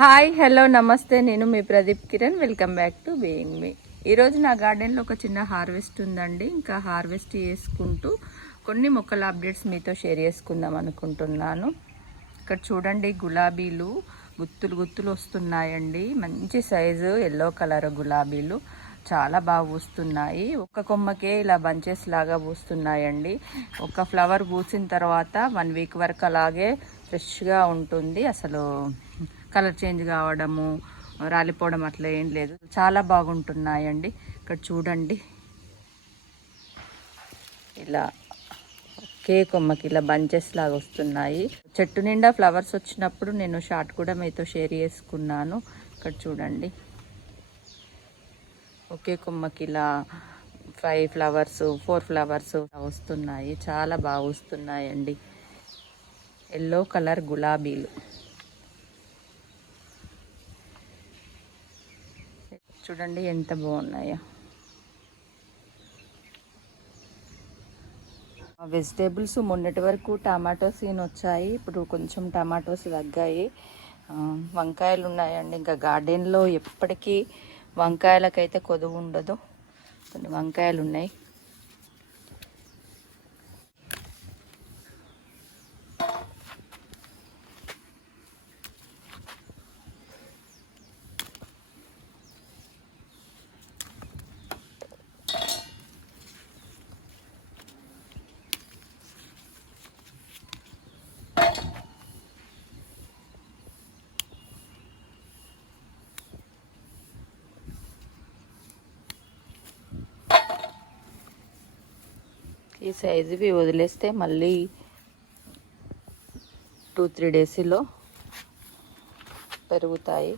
Hi hello నమస్తే. నేను మీ Pradeep Kiran. Welcome back to being me. ఈరోజు నా గార్డెన్లో ఒక చిన్న హార్వెస్ట్ ఉందండి. ఇంకా హార్వెస్ట్ చేసుకుంటూ కొన్ని మొక్కల అప్డేట్స్ మీతో షేర్ చేసుకుందాం అనుకుంటున్నాను. ఇక్కడ చూడండి గులాబీలు గుత్తులు గుత్తులు వస్తున్నాయండి. మంచి సైజు ఎల్లో కలర్ గులాబీలు. చాలా బాగా పూస్తున్నాయి. ఒక కొమ్మకే ఇలా బంచెస్ లాగా పూస్తున్నాయండి. ఒక ఫ్లవర్ పూసిన తర్వాత వన్ వీక్ వరకు అలాగే ఫ్రెష్గా ఉంటుంది. అసలు కలర్ చేంజ్ కావడము రాలిపోవడం అట్లా ఏం లేదు. చాలా బాగుంటున్నాయండి. ఇక్కడ చూడండి. ఇలా ఒకే కొమ్మకి ఇలా బంచెస్ లాగా వస్తున్నాయి. చెట్టు నిండా ఫ్లవర్స్ వచ్చినప్పుడు నేను షార్ట్ కూడా మీతో షేర్ చేసుకున్నాను. ఇక్కడ చూడండి. ఒకే కొమ్మకి ఇలా ఫైవ్ ఫ్లవర్స్ ఫోర్ ఫ్లవర్స్ వస్తున్నాయి. చాలా బాగా వస్తున్నాయండి. ఎల్లో కలర్ గులాబీలు. చూడండి ఎంత బాగున్నాయో. వెజిటేబుల్స్ మొన్నటి వరకు టమాటోస్ సీన్ వచ్చాయి. ఇప్పుడు కొంచెం టమాటోస్ తగ్గాయి. వంకాయలు ఉన్నాయండి. ఇంకా గార్డెన్లో ఎప్పటికీ వంకాయలకైతే కొదువు ఉండదు. కొన్ని వంకాయలు ఉన్నాయి. ఈ సైజువి వదిలేస్తే మళ్ళీ టూ త్రీ డేస్లో పెరుగుతాయి.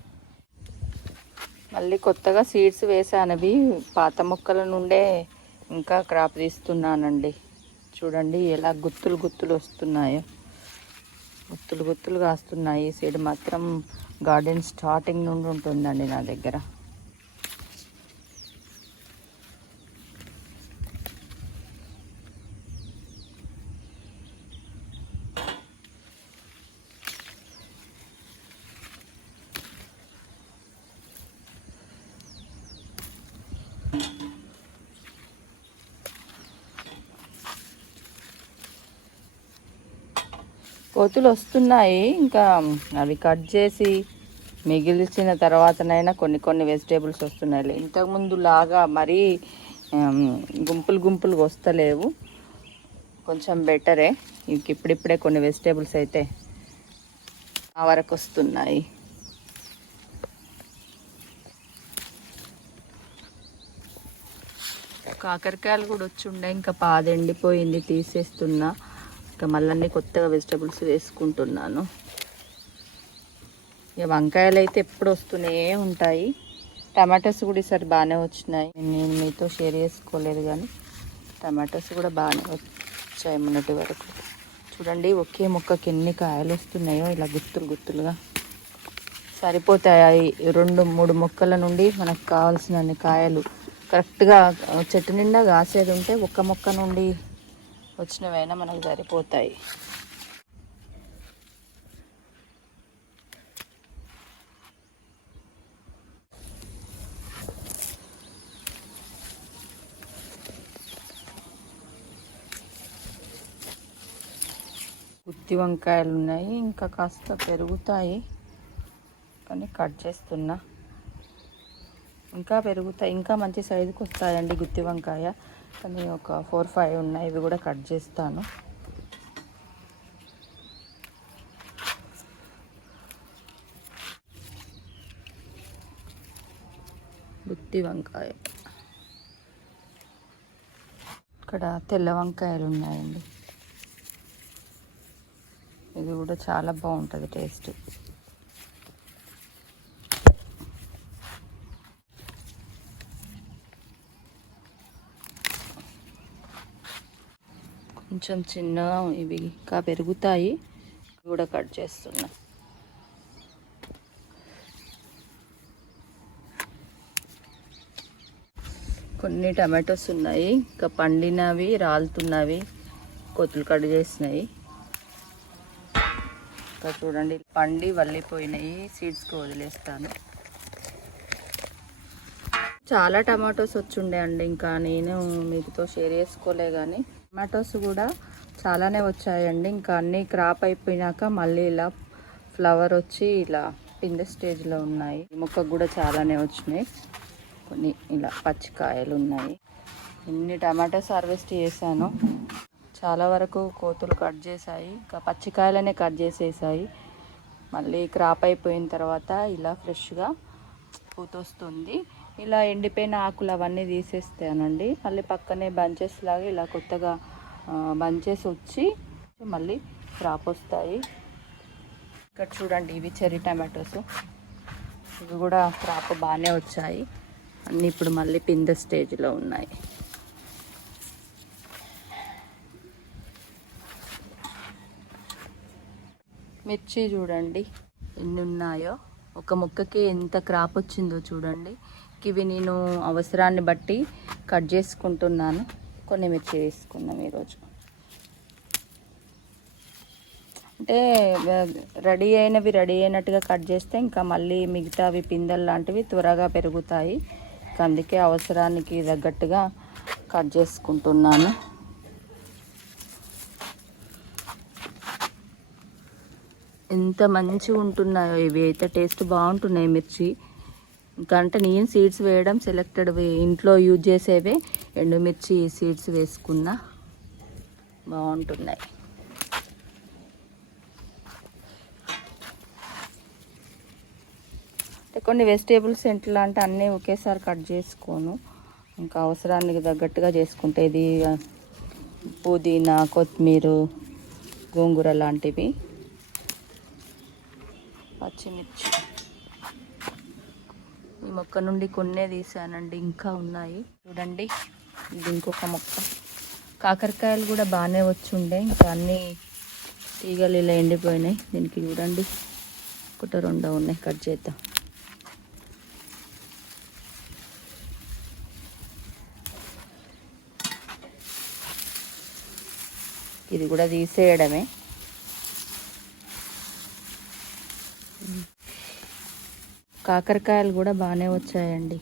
మళ్ళీ కొత్తగా సీడ్స్ వేసానవి. పాత మొక్కల నుండే ఇంకా క్రాప్ తీస్తున్నానండి. చూడండి ఎలా గుత్తులు గుత్తులు వస్తున్నాయో. గుత్తులు గుత్తులు కాస్తున్నాయి. ఈ సీడ్ మాత్రం గార్డెన్ స్టార్టింగ్ నుండి ఉంటుందండి నా దగ్గర. కోతులు వస్తున్నాయి. ఇంకా అవి కట్ చేసి మిగిల్చిన తర్వాతనైనా కొన్ని కొన్ని వెజిటేబుల్స్ వస్తున్నాయి ఇంతకుముందు లాగా మరీ గుంపులు గుంపులు వస్తలేవు. కొంచెం బెటరే. ఇంక ఇప్పుడిప్పుడే కొన్ని వెజిటేబుల్స్ అయితే ఆ వరకు వస్తున్నాయి. కాకరకాయలు కూడా వచ్చి ఉండే. ఇంకా పాదెండిపోయింది తీసేస్తున్నా. ఇంకా మళ్ళీ కొత్తగా వెజిటబుల్స్ వేసుకుంటున్నాను. ఇక వంకాయలు అయితే ఎప్పుడు వస్తూనే ఉంటాయి. టమాటోస్ కూడా ఈసారి బాగానే వచ్చినాయి. నేను మీతో షేర్ చేసుకోలేదు కానీ టమాటోస్ కూడా బాగానే వచ్చాయి మొన్నటి వరకు. చూడండి ఒకే మొక్కకి ఎన్ని కాయలు వస్తున్నాయో ఇలా గుత్తులు గుత్తులుగా సరిపోతాయి. రెండు మూడు మొక్కల నుండి మనకు కావాల్సిన అన్ని కాయలు. కరెక్ట్గా చెట్టు నిండా కాసేది ఉంటే ఒక్క మొక్క నుండి వచ్చినవైనా మనకు సరిపోతాయి. గుత్తి వంకాయలు ఉన్నాయి ఇంకా కాస్త పెరుగుతాయి. కానీ కట్ చేస్తున్నా. ఇంకా పెరుగుతాయి ఇంకా మంచి సైజుకి వస్తాయండి గుత్తి వంకాయ. కానీ ఒక ఫోర్ ఫైవ్ ఉన్నాయి. ఇవి కూడా కట్ చేస్తాను. గుత్తి వంకాయ. ఇక్కడ తెల్ల వంకాయలు ఉన్నాయండి. ఇది కూడా చాలా బాగుంటుంది టేస్ట్. కొంచెం చిన్నగా ఇవి ఇంకా పెరుగుతాయి. కూడా కట్ చేస్తున్నా. కొన్ని టమాటోస్ ఉన్నాయి. ఇంకా పండినవి రాలుతున్నవి కొత్తులు కట్ చేసినాయి ఇంకా చూడండి పండి వల్లిపోయినాయి సీడ్స్కి వదిలేస్తాను. చాలా టమాటోస్ వచ్చుండే అండి. ఇంకా నేను మీతో షేర్ చేసుకోలే కానీ టమాటోస్ కూడా చాలానే వచ్చాయండి. ఇంకా అన్నీ క్రాప్ అయిపోయినాక మళ్ళీ ఇలా ఫ్లవర్ వచ్చి ఇలా పిందె స్టేజ్లో ఉన్నాయి. మొక్కకు కూడా చాలానే వచ్చినాయి. కొన్ని ఇలా పచ్చికాయలు ఉన్నాయి. ఎన్ని టమాటోస్ హార్వెస్ట్ చేశాను. చాలా వరకు కోతులు కట్ చేశాయి. ఇంకా పచ్చికాయలనే కట్ చేసేసాయి. మళ్ళీ క్రాప్ అయిపోయిన తర్వాత ఇలా ఫ్రెష్గా పూతొస్తుంది. ఇలా ఎండిపోయిన ఆకులు అవన్నీ తీసేస్తానండి. మళ్ళీ పక్కనే బంచెస్ లాగా ఇలా కొత్తగా బంచెస్ వచ్చి మళ్ళీ క్రాప్ వస్తాయి. ఇక్కడ చూడండి ఇవి చెర్రీ టమాటోస్. ఇవి కూడా క్రాప్ బాగానే వచ్చాయి. అన్నీ ఇప్పుడు మళ్ళీ పింద స్టేజ్లో ఉన్నాయి. మిర్చి చూడండి ఎన్ని ఉన్నాయో. ఒక మొక్కకి ఎంత క్రాప్ వచ్చిందో చూడండి. ఇవి నేను అవసరాన్ని బట్టి కట్ చేసుకుంటున్నాను. కొన్ని మిర్చి వేసుకున్నాం ఈరోజు. అంటే రెడీ అయినవి రెడీ అయినట్టుగా కట్ చేస్తే ఇంకా మళ్ళీ మిగతావి పిందెలు లాంటివి త్వరగా పెరుగుతాయి. అందుకే అవసరానికి తగ్గట్టుగా కట్ చేసుకుంటున్నాను. ఎంత మంచిగా ఉంటున్నాయో ఇవి. అయితే టేస్ట్ బాగుంటున్నాయి మిర్చి. ఇంకా అంటే నేను సీడ్స్ వేయడం సెలెక్టెడ్ ఇంట్లో యూజ్ చేసేవే. ఎండుమిర్చి సీడ్స్ వేసుకున్నా. బాగుంటున్నాయి. అంటే కొన్ని వెజిటేబుల్స్ ఎట్లా అంటే అన్నీ ఒకేసారి కట్ చేసుకోను. ఇంకా అవసరానికి తగ్గట్టుగా చేసుకుంటే ఇది పుదీనా కొత్తిమీర గోంగూర లాంటివి. పచ్చిమిర్చి. మొక్క నుండి కొన్నే తీసానండి ఇంకా ఉన్నాయి. చూడండి ఇది ఇంకొక మొక్క. కాకరకాయలు కూడా బాగానే వచ్చుండే ఇంకా అన్నీ తీగలు ఇలా ఎండిపోయినాయి. దీనికి చూడండి ఒకటి రెండో ఉన్నాయి కట్ చేద్దాం. ఇది కూడా తీసేయడమే. కాకరకాయలు కూడా బాగానే వచ్చాయండి.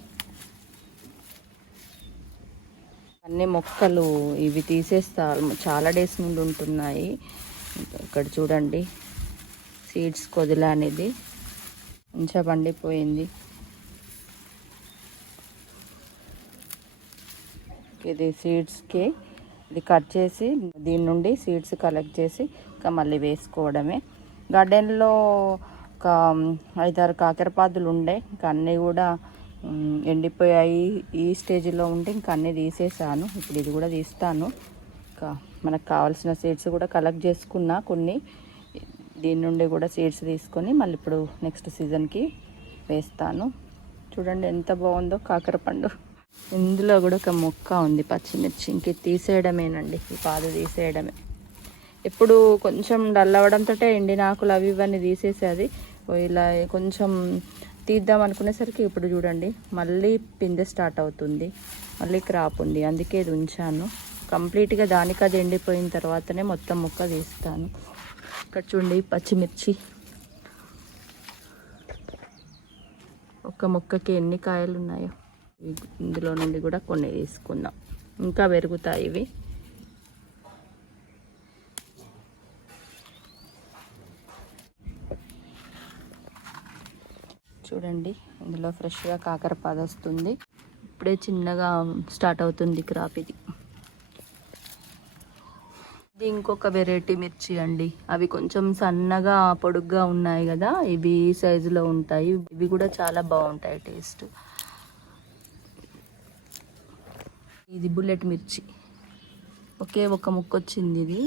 అన్ని మొక్కలు ఇవి తీసేస్తా చాలా డేస్ నుండి ఉంటున్నాయి. ఇక్కడ చూడండి సీడ్స్ కొదిల అనేది కొంచెం పండిపోయింది. ఇది సీడ్స్కి ఇది కట్ చేసి దీని నుండి సీడ్స్ కలెక్ట్ చేసి ఇంకా మళ్ళీ వేసుకోవడమే. గార్డెన్లో ఒక ఐదారు కాకరపాదులు ఉండే. ఇంకా అన్నీ కూడా ఎండిపోయాయి. ఈ స్టేజ్లో ఉంటే ఇంకా అన్నీ తీసేసాను. ఇప్పుడు ఇది కూడా తీస్తాను. ఇంకా మనకు కావాల్సిన సీడ్స్ కూడా కలెక్ట్ చేసుకున్నా కొన్ని. దీని నుండి కూడా సీడ్స్ తీసుకొని మళ్ళీ ఇప్పుడు నెక్స్ట్ సీజన్కి వేస్తాను. చూడండి ఎంత బాగుందో కాకర పండు. ఇందులో కూడా ఒక మొక్క ఉంది పచ్చిమిర్చి. ఇంక తీసేయడమేనండి. ఈ పాదు తీసేయడమే. ఇప్పుడు కొంచెం డల్ అవ్వడంతో ఎండినాకులు అవి ఇవన్నీ తీసేసేది. ఇలా కొంచెం తీద్దాం అనుకునేసరికి ఇప్పుడు చూడండి మళ్ళీ పిందె స్టార్ట్ అవుతుంది మళ్ళీ క్రాప్ ఉంది. అందుకే ఇది ఉంచాను. కంప్లీట్గా దానికి అది ఎండిపోయిన తర్వాతనే మొత్తం ముక్క తీస్తాను. ఇక్కడ చూడండి పచ్చిమిర్చి. ఒక మొక్కకి ఎన్ని కాయలు ఉన్నాయో ఇందులో నుండి కూడా కొన్ని తీసుకుందాం ఇంకా పెరుగుతాయి ఇవి. చూడండి. ఇందులో ఫ్రెష్గా కాకరపాద వస్తుంది ఇప్పుడే చిన్నగా స్టార్ట్ అవుతుంది క్రాప్ ఇది. ఇది ఇంకొక వెరైటీ మిర్చి అండి. అవి కొంచెం సన్నగా పొడుగ్గా ఉన్నాయి కదా. ఇవి ఈ సైజులో ఉంటాయి. ఇవి కూడా చాలా బాగుంటాయి టేస్ట్. ఇది బుల్లెట్ మిర్చి. ఒకే ఒక ముక్క వచ్చింది ఇది.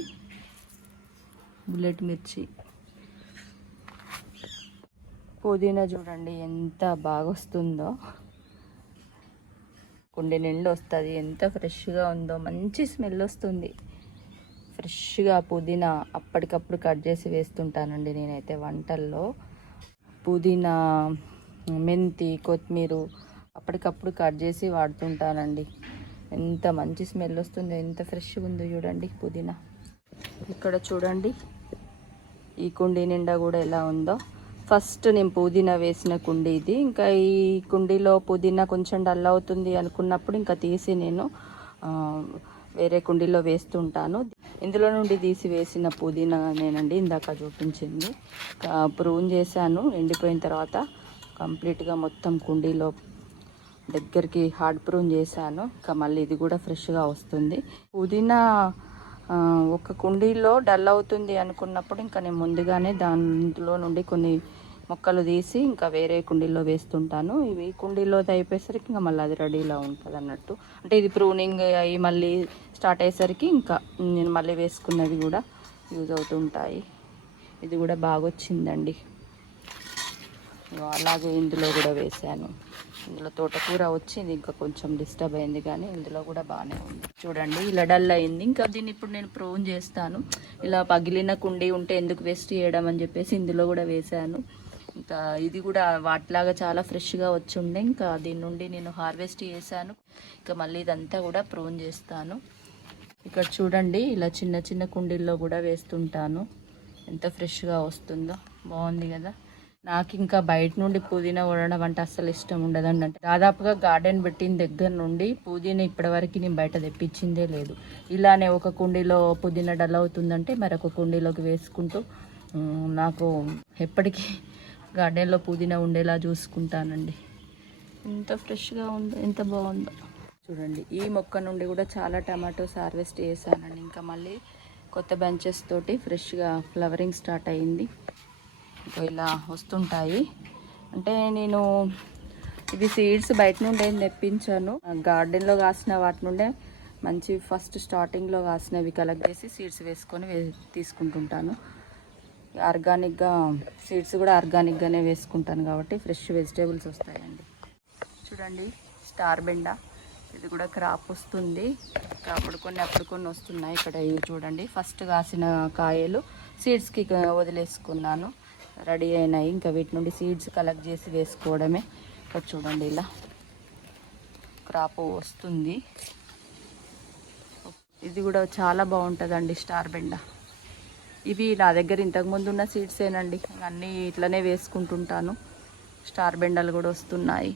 బుల్లెట్ మిర్చి. పుదీనా చూడండి ఎంత బాగా వస్తుందో కుండి నిండు వస్తుంది ఎంత ఫ్రెష్గా ఉందో మంచి స్మెల్ వస్తుంది. ఫ్రెష్గా పుదీనా అప్పటికప్పుడు కట్ చేసి వేస్తుంటానండి నేనైతే వంటల్లో. పుదీనా మెంతి కొత్తిమీర అప్పటికప్పుడు కట్ చేసి వాడుతుంటానండి. ఎంత మంచి స్మెల్ వస్తుందో ఎంత ఫ్రెష్గా ఉందో చూడండి పుదీనా. ఇక్కడ చూడండి ఈ కుండీ నిండా కూడా ఎలా ఉందో. ఫస్ట్ నేను పుదీనా వేసిన కుండీ ఇది. ఇంకా ఈ కుండీలో పుదీనా కొంచెం డల్ అవుతుంది అనుకున్నప్పుడు ఇంకా తీసి నేను వేరే కుండీలో వేస్తుంటాను. ఇందులో నుండి తీసి వేసిన పుదీనా నేనండి ఇందాక చూపించింది. ప్రూన్ చేశాను ఎండిపోయిన తర్వాత కంప్లీట్గా మొత్తం కుండీలో దగ్గరికి హార్డ్ ప్రూన్ చేశాను. ఇంకా మళ్ళీ ఇది కూడా ఫ్రెష్గా వస్తుంది. పుదీనా ఒక కుండీలో డల్ అవుతుంది అనుకున్నప్పుడు ఇంకా నేను ముందుగానే దాంట్లో నుండి కొన్ని మొక్కలు తీసి ఇంకా వేరే కుండీలో వేస్తుంటాను. ఇవి కుండీలో అయిపోయేసరికి ఇంకా మళ్ళీ అది రెడీలా ఉంటుంది అన్నట్టు. అంటే ఇది ప్రూనింగ్ అయ్యి మళ్ళీ స్టార్ట్ అయ్యేసరికి ఇంకా నేను మళ్ళీ వేసుకున్నవి కూడా యూజ్ అవుతుంటాయి. ఇది కూడా బాగా వచ్చిందండి అలాగే ఇందులో కూడా వేసాను. ఇందులో తోటకూర వచ్చింది ఇంకా కొంచెం డిస్టర్బ్ అయింది కానీ ఇందులో కూడా బాగానే ఉంది. చూడండి ఇలా డల్ అయింది. ఇంకా దీన్ని ఇప్పుడు నేను ప్రోన్ చేస్తాను. ఇలా పగిలిన కుండీ ఉంటే ఎందుకు వేస్ట్ చేయడం అని చెప్పేసి ఇందులో కూడా వేసాను ఇంకా ఇది కూడా వాటిలాగా చాలా ఫ్రెష్గా వచ్చి ఉండే ఇంకా దీని నుండి నేను హార్వెస్ట్ చేశాను. ఇంకా మళ్ళీ ఇదంతా కూడా ప్రోన్ చేస్తాను. ఇక్కడ చూడండి ఇలా చిన్న చిన్న కుండీల్లో కూడా వేస్తుంటాను. ఎంత ఫ్రెష్గా వస్తుందో. బాగుంది కదా? నాకు ఇంకా బయట నుండి పుదీనా కొనడం అంటే అస్సలు ఇష్టం ఉండదండి అంటే దాదాపుగా గార్డెన్ పెట్టిన దగ్గర నుండి పుదీనా ఇప్పటివరకు నేను బయట తెప్పించిందే లేదు. ఇలానే ఒక కుండీలో పుదీనా డల్ అవుతుందంటే మరొక కుండీలోకి వేసుకుంటూ నాకు ఎప్పటికీ గార్డెన్లో పుదీనా ఉండేలా చూసుకుంటానండి. ఎంత ఫ్రెష్గా ఉందో ఎంత బాగుందో. చూడండి ఈ మొక్క నుండి కూడా చాలా టమాటోస్ హార్వెస్ట్ చేశానండి. ఇంకా మళ్ళీ కొత్త బెంచెస్ తోటి ఫ్రెష్గా ఫ్లవరింగ్ స్టార్ట్ అయ్యింది. ఇలా వస్తుంటాయి. అంటే నేను ఇవి సీడ్స్ బయట నుండే నెప్పించాను తెప్పించాను గార్డెన్లో కాసిన వాటి నుండే మంచి ఫస్ట్ స్టార్టింగ్లో కాసినవి కలెక్ట్ చేసి సీడ్స్ వేసుకొని వే తీసుకుంటుంటాను. ఆర్గానిక్గా సీడ్స్ కూడా ఆర్గానిక్గానే వేసుకుంటాను కాబట్టి ఫ్రెష్ వెజిటేబుల్స్ వస్తాయండి. చూడండి స్టార్ బెండ ఇది కూడా క్రాప్ వస్తుంది. అప్పుడు కొన్ని అప్పుడు కొన్ని వస్తున్నాయి. ఇక్కడ ఇవి చూడండి. ఫస్ట్ కాసిన కాయలు సీడ్స్కి వదిలేసుకున్నాను. రెడీ అయినాయి. ఇంకా వీటి నుండి సీడ్స్ కలెక్ట్ చేసి వేసుకోవడమే. ఇక్కడ చూడండి ఇలా క్రాప్ వస్తుంది. ఇది కూడా చాలా బాగుంటుందండి స్టార్ బెండ. ఇవి నా దగ్గర ఇంతకుముందు ఉన్న సీడ్స్ ఏనండి. అన్నీ ఇట్లనే వేసుకుంటుంటాను. స్టార్ బెండలు కూడా వస్తున్నాయి.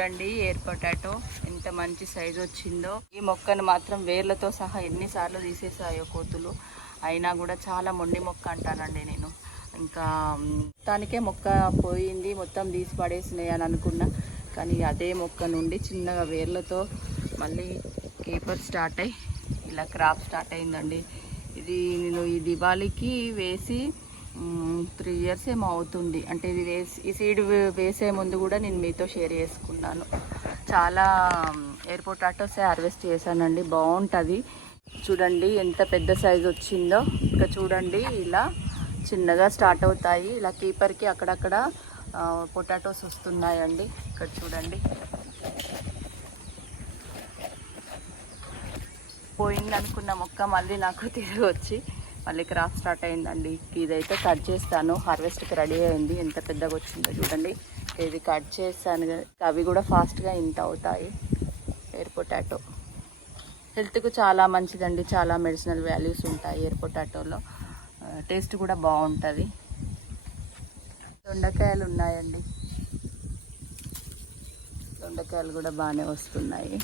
చూడండి ఎయిర్ పొటాటో ఎంత మంచి సైజు వచ్చిందో. ఈ మొక్కను మాత్రం వేర్లతో సహా ఎన్నిసార్లు తీసేసాయో కోతులు. అయినా కూడా చాలా మొండి మొక్క అంటానండి నేను. ఇంకా మొత్తానికే మొక్క పోయింది మొత్తం తీసి పడేసినాయి అని అనుకున్నా. కానీ అదే మొక్క నుండి చిన్నగా వేర్లతో మళ్ళీ కేపర్ స్టార్ట్ అయ్యి ఇలా క్రాప్ స్టార్ట్ అయిందండి. ఇది నేను ఈ దివాళీకి వేసి త్రీ ఇయర్స్ ఏమో అవుతుంది. అంటే ఇది వేసి ఈ సీడ్ వేసే ముందు కూడా నేను మీతో షేర్ చేసుకున్నాను. చాలా ఎయిర్ పొటాటోస్ హార్వెస్ట్ చేశానండి. బాగుంటుంది చూడండి ఎంత పెద్ద సైజ్ వచ్చిందో. ఇక చూడండి ఇలా చిన్నగా స్టార్ట్ అవుతాయి. ఇలా కీపర్కి అక్కడక్కడ పొటాటోస్ వస్తున్నాయండి. ఇక్కడ చూడండి. పోయింది అనుకున్న మొక్క మళ్ళీ నాకు తిరిగి వచ్చి మళ్ళీ క్రాప్ స్టార్ట్ అయిందండి. ఇదైతే కట్ చేస్తాను. హార్వెస్ట్కి రెడీ అయింది. ఎంత పెద్దగా వచ్చిందో చూడండి. ఇది కట్ చేస్తాను అవి కూడా ఫాస్ట్గా ఇంత అవుతాయి. Air potato. హెల్త్కు చాలా మంచిదండి. చాలా మెడిసినల్ వాల్యూస్ ఉంటాయి ఎయిర్ పొటాటోలో. టేస్ట్ కూడా బాగుంటుంది. దొండకాయలు ఉన్నాయండి. దొండకాయలు కూడా బాగానే వస్తున్నాయి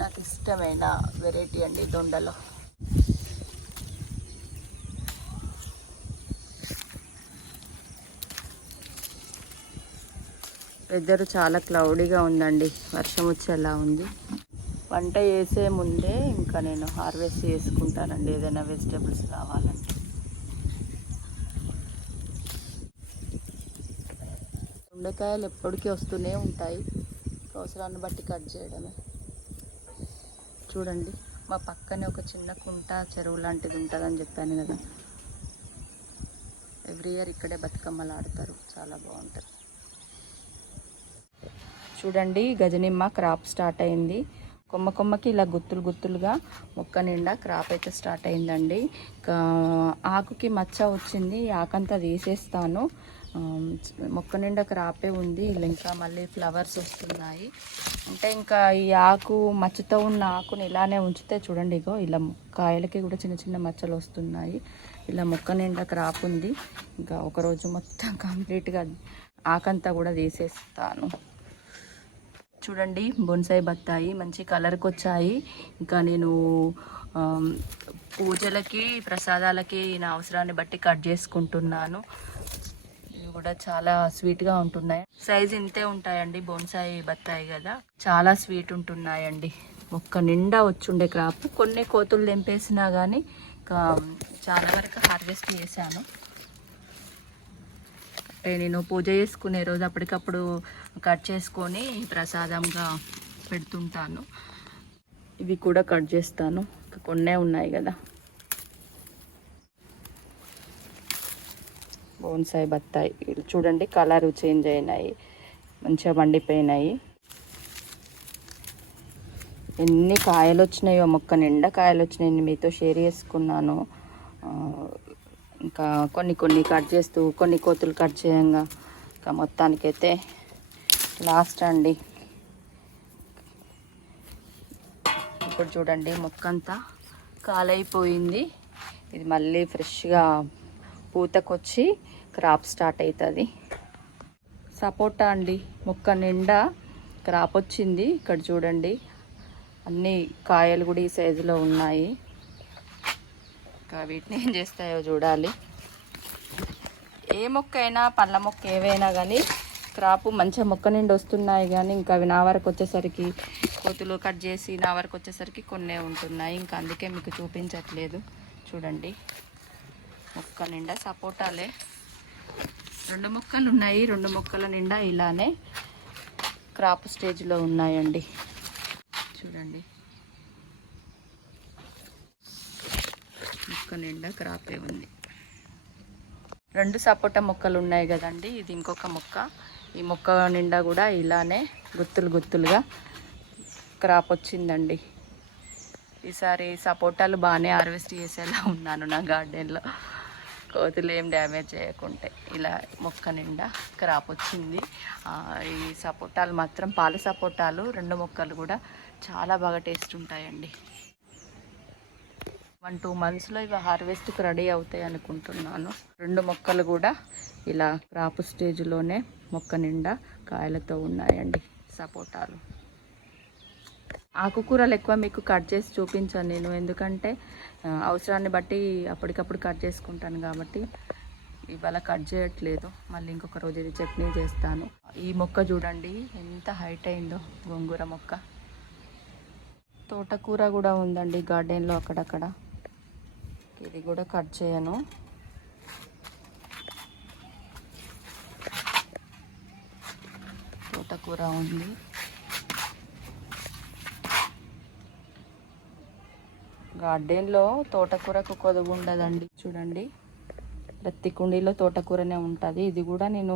నాకు ఇష్టమైన వెరైటీ అండి దొండలో. వెదర్ చాలా క్లౌడీగా ఉందండి. వర్షం వచ్చేలా ఉంది. వంట చేసే ముందే ఇంకా నేను హార్వెస్ట్ చేసుకుంటానండి. ఏదైనా వెజిటేబుల్స్ కావాలంటే. దొండకాయలు ఎప్పటికీ వస్తూనే ఉంటాయి. అవసరాన్ని బట్టి కట్ చేయడమే. చూడండి. మా పక్కనే ఒక చిన్న కుంట చెరువు లాంటిది ఉంటుందని చెప్పాను కదా. ఎవ్రీ ఇయర్ ఇక్కడే బతుకమ్మలు ఆడతారు. చాలా బాగుంటుంది. చూడండి గజనిమ్మ క్రాప్ స్టార్ట్ అయింది. కొమ్మ కొమ్మకి ఇలా గుత్తులు గుత్తులుగా మొక్క నిండా క్రాప్ అయితే స్టార్ట్ అయిందండి. ఆకుకి మచ్చ వచ్చింది. ఆకంతా తీసేస్తాను. మొక్క నిండా క్రాపే ఉంది. ఇలా ఇంకా మళ్ళీ ఫ్లవర్స్ వస్తున్నాయి. అంటే ఇంకా ఈ ఆకు మచ్చతో ఉన్న ఆకుని ఇలానే ఉంచితే చూడండి ఇగో ఇలా కాయలకి కూడా చిన్న చిన్న మచ్చలు వస్తున్నాయి. ఇలా మొక్క నిండా క్రాప్ ఉంది ఇంకా ఒకరోజు మొత్తం కంప్లీట్గా ఆకంతా కూడా తీసేస్తాను. చూడండి బొన్సాయి బత్తాయి మంచి కలర్కి వచ్చాయి. ఇంకా నేను పూజలకి ప్రసాదాలకి నా అవసరాన్ని బట్టి కట్ చేసుకుంటున్నాను. కూడా చాలా స్వీట్గా ఉంటున్నాయి. సైజ్ ఇంతే ఉంటాయండి బోన్సాయి బత్తాయి కదా. చాలా స్వీట్ ఉంటున్నాయండి. మొక్క నిండా వచ్చుండే క్రాప్ కొన్ని కోతులు తెంపేసినా కానీ ఇంకా చాలా వరకు హార్వెస్ట్ చేశాను. అంటే నేను పూజ చేసుకునే రోజు అప్పటికప్పుడు కట్ చేసుకొని ప్రసాదంగా పెడుతుంటాను. ఇవి కూడా కట్ చేస్తాను. కొన్నే ఉన్నాయి కదా. బోన్సాయి బత్తాయి. చూడండి కలర్ చేంజ్ అయినాయి. మంచిగా వండిపోయినాయి ఎన్ని కాయలు వచ్చినాయో మొక్క నిండా కాయలు వచ్చినాయి. మీతో షేర్ చేసుకున్నాను. ఇంకా కొన్ని కొన్ని కట్ చేస్తూ కొన్ని కోతులు కట్ చేయంగా. ఇంకా మొత్తానికైతే లాస్ట్ అండి. ఇప్పుడు చూడండి మొక్క అంతా కాలైపోయింది. ఇది మళ్ళీ ఫ్రెష్గా పూతకొచ్చి క్రాప్ స్టార్ట్ అవుతుంది సపోటా అండి మొక్క నిండా క్రాప్ వచ్చింది. ఇక్కడ చూడండి అన్ని కాయలు కూడా ఈ సైజులో ఉన్నాయి. ఇంకా వీటిని ఏం చేస్తాయో చూడాలి. ఏ మొక్క అయినా పళ్ళ మొక్క ఏవైనా కానీ క్రాప్ మంచిగా మొక్క నిండి వస్తున్నాయి కానీ ఇంకా అవి నా వరకు వచ్చేసరికి కోతులు కట్ చేసి నా వరకు వచ్చేసరికి కొన్నే ఉంటున్నాయి. ఇంకా అందుకే మీకు చూపించట్లేదు. చూడండి మొక్క నిండా సపోటాలే. రెండు మొక్కలు ఉన్నాయి రెండు మొక్కల నిండా ఇలానే క్రాప్ స్టేజ్లో ఉన్నాయండి. చూడండి. మొక్క నిండా క్రాపే ఉంది. రెండు సపోటా మొక్కలు ఉన్నాయి కదండి. ఇది ఇంకొక మొక్క. ఈ మొక్క నిండా కూడా ఇలానే గుత్తులు గుత్తులుగా క్రాప్ వచ్చిందండి. ఈసారి సపోటాలు బాగానే హార్వెస్ట్ చేసేలా ఉన్నాను నా గార్డెన్లో. కోతులు ఏం డ్యామేజ్ చేయకుంటే. ఇలా మొక్క నిండా క్రాప్ వచ్చింది. ఈ సపోటాలు మాత్రం పాల సపోటాలు రెండు మొక్కలు కూడా చాలా బాగా టేస్ట్ ఉంటాయండి. వన్ టూ మంత్స్లో ఇవి హార్వెస్ట్కి రెడీ అవుతాయి అనుకుంటున్నాను. రెండు మొక్కలు కూడా ఇలా క్రాప్ స్టేజ్లోనే మొక్క నిండా కాయలతో ఉన్నాయండి సపోటాలు. ఆకుకూరలు ఎక్కువ మీకు కట్ చేసి చూపించాను నేను. ఎందుకంటే అవసరాన్ని బట్టి అప్పటికప్పుడు కట్ చేసుకుంటాను కాబట్టి ఇవాళ కట్ చేయట్లేదు. మళ్ళీ ఇంకొక రోజు ఇది చట్నీ చేస్తాను. ఈ మొక్క చూడండి ఎంత హైట్ అయిందో గోంగూర మొక్క. తోటకూర కూడా ఉందండి గార్డెన్లో అక్కడక్కడ. ఇది కూడా కట్ చేయను. తోటకూర ఉంది. గార్డెన్లో తోటకూరకు కొదువు ఉండదండి. చూడండి. ప్రతి కుండీలో తోటకూరనే ఉంటుంది. ఇది కూడా నేను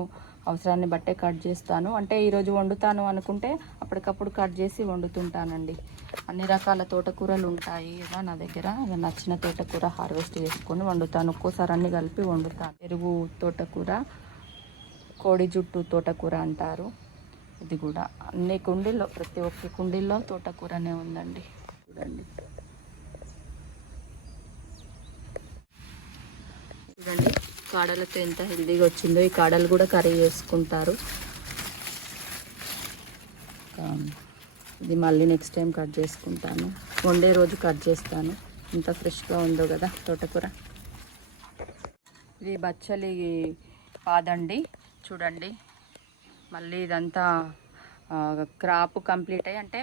అవసరాన్ని బట్టే కట్ చేస్తాను. అంటే ఈరోజు వండుతాను అనుకుంటే అప్పటికప్పుడు కట్ చేసి వండుతుంటానండి. అన్ని రకాల తోటకూరలు ఉంటాయి కదా నా దగ్గర. నచ్చిన తోటకూర హార్వెస్ట్ చేసుకొని వండుతాను. ఒక్కోసారి అన్ని కలిపి వండుతాను. పెరుగు తోటకూర కోడి జుట్టు తోటకూర అంటారు. ఇది కూడా. అన్ని కుండీల్లో ప్రతి ఒక్క కుండీల్లో తోటకూరనే ఉందండి. చూడండి చూడండి కాడలతో ఎంత హెల్దీగా వచ్చిందో ఈ కాడలు కూడా కర్రీ చేసుకుంటారు. ఇది మళ్ళీ నెక్స్ట్ టైం కట్ చేసుకుంటాను. వండే రోజు కట్ చేస్తాను. ఎంత ఫ్రెష్గా ఉందో కదా తోటకూర. ఇది బచ్చలి పాదండి. చూడండి. మళ్ళీ ఇదంతా క్రాప్ కంప్లీట్ అయ్యి అంటే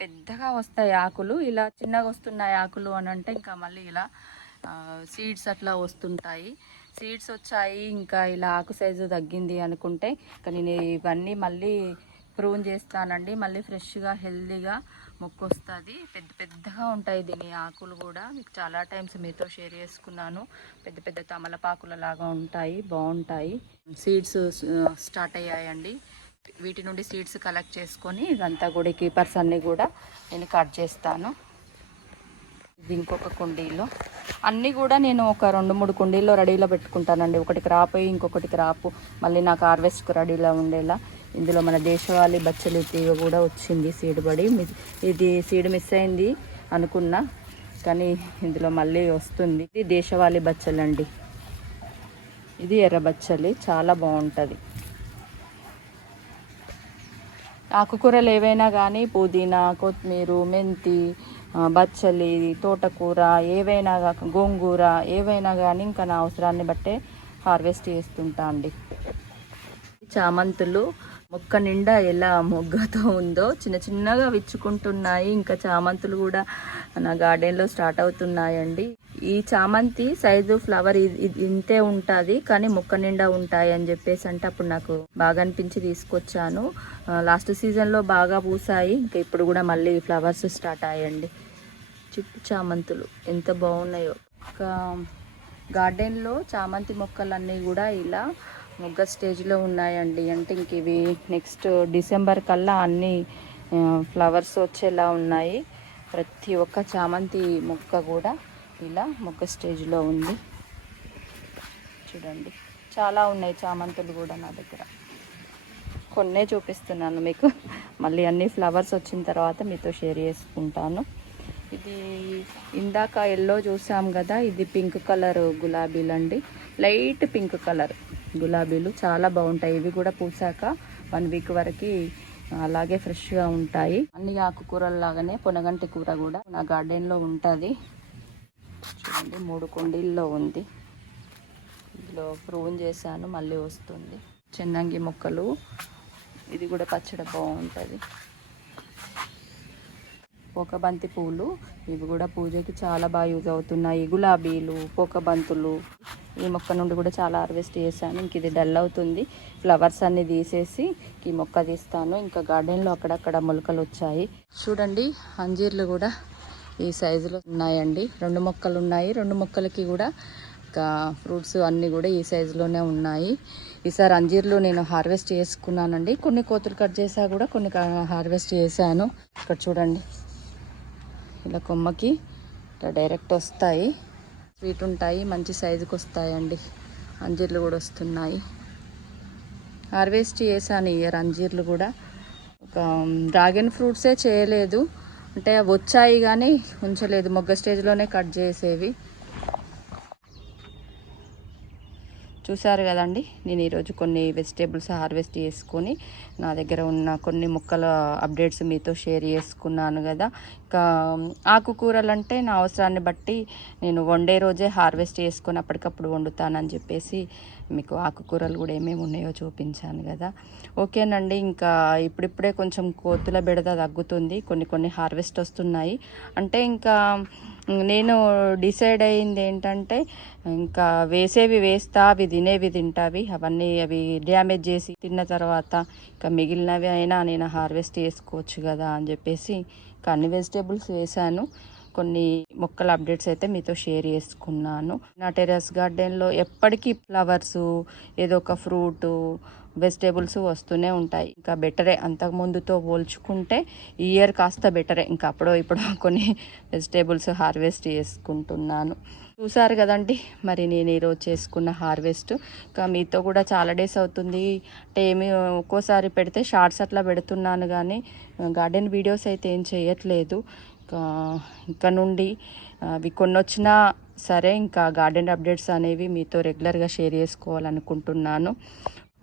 పెద్దగా వస్తాయి ఆకులు. ఇలా చిన్నగా వస్తున్నాయి ఆకులు అని అంటే ఇంకా మళ్ళీ ఇలా సీడ్స్ అట్లా వస్తుంటాయి. సీడ్స్ వచ్చాయి ఇంకా ఇలా ఆకు సైజు తగ్గింది అనుకుంటే ఇంకా నేను ఇవన్నీ మళ్ళీ ప్రూన్ చేస్తానండి. మళ్ళీ ఫ్రెష్గా హెల్దీగా మొక్క వస్తుంది పెద్ద పెద్దగా ఉంటాయి దీని ఆకులు కూడా. మీకు చాలా టైమ్స్ మీతో షేర్ చేసుకున్నాను. పెద్ద పెద్ద తమలపాకుల లాగా ఉంటాయి బాగుంటాయి. సీడ్స్ స్టార్ట్ అయ్యాయండి. వీటి నుండి సీడ్స్ కలెక్ట్ చేసుకొని ఇదంతా కూడా కీపర్స్ అన్నీ కూడా నేను కట్ చేస్తాను. ఇది ఇంకొక కుండీలో. అన్నీ కూడా నేను ఒక రెండు మూడు కుండీల్లో రెడీలో పెట్టుకుంటానండి. ఒకటి క్రాప్ ఇంకొకటికి ఇంకొకటి మళ్ళీ నాకు హార్వెస్ట్కు రెడీలో ఉండేలా ఇందులో మన దేశవాళీ బచ్చలి తీగ కూడా వచ్చింది సీడ్ పడి. ఇది సీడ్ మిస్ అయింది అనుకున్నా కానీ ఇందులో మళ్ళీ వస్తుంది. ఇది దేశవాళీ బచ్చలండి అండి. ఇది ఎర్ర బచ్చలి చాలా బాగుంటుంది. ఆకుకూరలు ఏవైనా కానీ పుదీనా కొత్తిమీర మెంతి బచ్చలి తోటకూర ఏవైనా గోంగూర ఏవైనా కానీ ఇంకా నా అవసరాన్ని బట్టే హార్వెస్ట్ చేస్తుంటా అండి. చామంతులు మొక్క నిండా ఎలా మొగ్గతో ఉందో చిన్న చిన్నగా విచ్చుకుంటున్నాయి. ఇంకా చామంతులు కూడా నా గార్డెన్లో స్టార్ట్ అవుతున్నాయండి. ఈ చామంతి సైజు ఫ్లవర్ ఇంతే ఉంటుంది కానీ మొక్క నిండా ఉంటాయి అని చెప్పేసి అంటే అప్పుడు నాకు బాగా అనిపించి తీసుకొచ్చాను. లాస్ట్ సీజన్లో బాగా పూసాయి. ఇంకా ఇప్పుడు కూడా మళ్ళీ ఫ్లవర్స్ స్టార్ట్ అయ్యండి చిట్టు చామంతులు ఎంత బాగున్నాయో. ఇంకా గార్డెన్లో చామంతి మొక్కలన్నీ కూడా ఇలా మొగ్గ స్టేజ్లో ఉన్నాయండి. అంటే ఇంక ఇవి నెక్స్ట్ డిసెంబర్ కల్లా అన్ని ఫ్లవర్స్ వచ్చేలా ఉన్నాయి. ప్రతి ఒక్క చామంతి మొక్క కూడా ఇలా మొగ్గ స్టేజ్లో ఉంది. చూడండి. చాలా ఉన్నాయి చామంతులు కూడా నా దగ్గర. కొన్నే చూపిస్తున్నాను మీకు. మళ్ళీ అన్ని ఫ్లవర్స్ వచ్చిన తర్వాత మీతో షేర్ చేసుకుంటాను. ఇది ఇందాక ఎల్లో చూసాం కదా ఇది pink colour గులాబీలండి. Light pink colour. గులాబీలు చాలా బాగుంటాయి. ఇవి కూడా పూసాక వన్ వీక్ వరకు అలాగే ఫ్రెష్గా ఉంటాయి. అన్ని ఆకుకూరల్లాగానే పొనగంటి కూర కూడా నా గార్డెన్లో ఉంటుంది. చూడండి మూడు కుండీల్లో ఉంది. ఇందులో ప్రూన్ చేశాను మళ్ళీ వస్తుంది. చిన్నంగి మొక్కలు ఇది కూడా పచ్చడి బాగుంటుంది. పోకబంతి పూలు ఇవి కూడా పూజకి చాలా బాగా యూజ్ అవుతున్నాయి. గులాబీలు పోకబంతులు ఈ మొక్క నుండి కూడా చాలా హార్వెస్ట్ చేశాను. ఇంక ఇది డల్ అవుతుంది. ఫ్లవర్స్ అన్ని తీసేసి ఈ మొక్క తీస్తాను. ఇంకా గార్డెన్లో అక్కడక్కడ మొలకలు వచ్చాయి. చూడండి అంజీర్లు కూడా ఈ సైజులో ఉన్నాయండి. రెండు మొక్కలు ఉన్నాయి. రెండు మొక్కలకి కూడా ఇంకా ఫ్రూట్స్ అన్నీ కూడా ఈ సైజులోనే ఉన్నాయి. ఈసారి అంజీర్లు నేను హార్వెస్ట్ చేసుకున్నానండి. కొన్ని కోతులు కట్ చేసా కూడా కొన్ని హార్వెస్ట్ చేశాను. ఇక్కడ చూడండి ఇలా కొమ్మకి ఇలా డైరెక్ట్ వస్తాయి. స్వీట్ ఉంటాయి మంచి సైజుకి వస్తాయండి. అంజీర్లు కూడా వస్తున్నాయి. హార్వెస్ట్ చేశాను ఇయర్ అంజీర్లు కూడా. ఒక డ్రాగన్ ఫ్రూట్సే చేయలేదు. అంటే అవి వచ్చాయి కానీ ఉంచలేదు. మొగ్గ స్టేజ్లోనే కట్ చేసేవి. చూసారు కదండి. నేను ఈరోజు కొన్ని వెజిటేబుల్స్ హార్వెస్ట్ చేసుకొని నా దగ్గర ఉన్న కొన్ని మొక్కల అప్డేట్స్ మీతో షేర్ చేసుకున్నాను కదా. ఇంకా ఆకుకూరలు అంటే నా అవసరాన్ని బట్టి నేను వండే రోజే హార్వెస్ట్ చేసుకొని అప్పటికప్పుడు వండుతానని చెప్పేసి మీకు ఆకుకూరలు కూడా ఏమేమి ఉన్నాయో చూపించాను కదా. ఓకేనండి ఇంకా ఇప్పుడిప్పుడే కొంచెం కోతుల బెడద తగ్గుతుంది. కొన్ని కొన్ని హార్వెస్ట్ వస్తున్నాయి. అంటే ఇంకా నేను డిసైడ్ అయింది ఏంటంటే ఇంకా వేసేవి వేస్తా అవి తినేవి తింటావి. అవన్నీ అవి డ్యామేజ్ చేసి తిన్న తర్వాత ఇంకా మిగిలినవి అయినా నేను హార్వెస్ట్ చేసుకోవచ్చు కదా అని చెప్పేసి ఇంకా అన్ని వెజిటేబుల్స్ వేశాను కొన్ని మొక్కల అప్డేట్స్ అయితే మీతో షేర్ చేసుకున్నాను. నా టెర్రస్ గార్డెన్లో ఎప్పటికీ ఫ్లవర్స్ ఏదో ఒక ఫ్రూటు వెజిటేబుల్స్ వస్తూనే ఉంటాయి. ఇంకా బెటరే అంతకు ముందుతో పోల్చుకుంటే ఈ ఇయర్ కాస్త బెటరే. ఇంకా అప్పుడో ఇప్పుడు కొన్ని వెజిటేబుల్స్ హార్వెస్ట్ చేసుకుంటున్నాను. చూసారు కదండి మరి నేను ఈరోజు చేసుకున్న హార్వెస్ట్. ఇంకా మీతో కూడా చాలా డేస్ అవుతుంది. అంటే ఏమి ఒక్కోసారి పెడితే షార్ట్స్ అట్లా పెడుతున్నాను కానీ గార్డెన్ వీడియోస్ అయితే ఏం చేయట్లేదు. ఇంకా ఇంకా నుండి అవి కొన్ని వచ్చినా సరే ఇంకా గార్డెన్ అప్డేట్స్ అనేవి మీతో రెగ్యులర్గా షేర్ చేసుకోవాలనుకుంటున్నాను.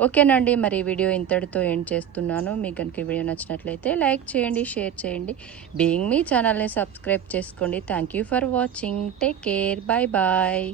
ఓకేనండి మరి వీడియో ఇంతటితో ఎండ్ చేస్తున్నాను. మీకు కనుక వీడియో నచ్చినట్లయితే లైక్ చేయండి షేర్ చేయండి. బీయింగ్ మీ ఛానల్ని సబ్స్క్రైబ్ చేసుకోండి. Thank you for watching take care bye bye